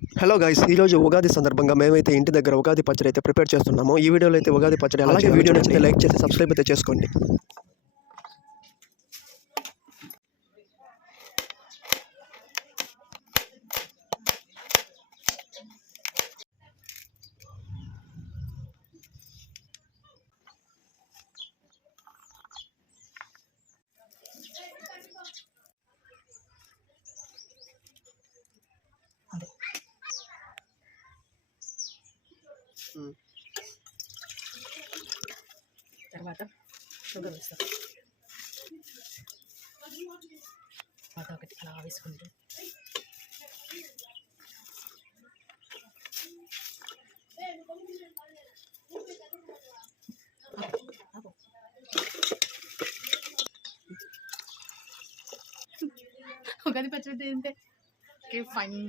Hello guys, ఈరోజు ఉగాది సందర్భంగా మేమైతే ఇంటి దగ్గర ఉగాది పచ్చడి అయితే ప్రిపేర్ చేస్తున్నాము. ఈ వీడియోలో అయితే ఉగాది పచ్చడి అలాగే వీడియో నచ్చితే లైక్ చేసి సబ్స్క్రైబ్ అయితే చేసుకోండి. తర్వాత షుగర్ వేస్తాం. తర్వాత ఒకటి అలా వేసుకుంటూ ఉగాది పచ్చడి తింటే ఫైన్.